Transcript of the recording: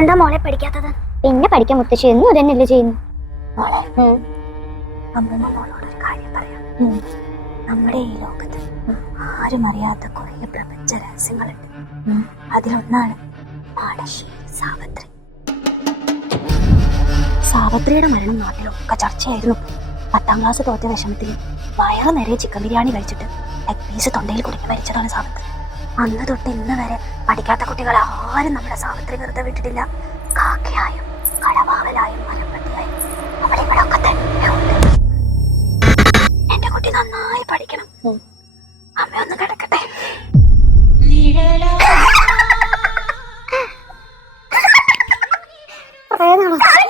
എന്താ മോളെ പഠിക്കാത്തത്? പിന്നെ പഠിക്കാൻ മുത്തശ്ശി എന്നും ഇതന്നെയല്ലേ ചെയ്യുന്നു. മോളെ അമ്മ മോളോടൊരു കാര്യം പറയാം. നമ്മുടെ ഈ ലോകത്ത് ആരും അറിയാത്ത കുറെ പ്രപഞ്ച രഹസ്യങ്ങളുണ്ട്. അതിലൊന്നാണ് സാവിത്രി. സാവിത്രിയുടെ മരണം നാട്ടിലൊക്കെ ചർച്ചയായിരുന്നു. 10ാം ക്ലാസ് തോറ്റ വിഷമത്തിൽ വയറ് നിറയെ ചിക്കൻ ബിരിയാണി കഴിച്ചിട്ട് ലെഗ് പീസ് തൊണ്ടയിൽ കുടുങ്ങി മരിച്ചതാണ് സാവിത്രി. അന്ന് തൊട്ട് ഇന്ന് വരെ പഠിക്കാത്ത കുട്ടികൾ ആരും നമ്മുടെ സാവിത്രി വെറുതെ വിട്ടിട്ടില്ല. കാക്കയായും കടവാവലായും മലപ്പട്ടിയായും അവിടെ ഇവിടെ ഒക്കെ തന്നെ ഉണ്ട്. എന്റെ കുട്ടി നന്നായി പഠിക്കണം. അമ്മയൊന്ന് കിടക്കട്ടെ. കുറേ നാളെ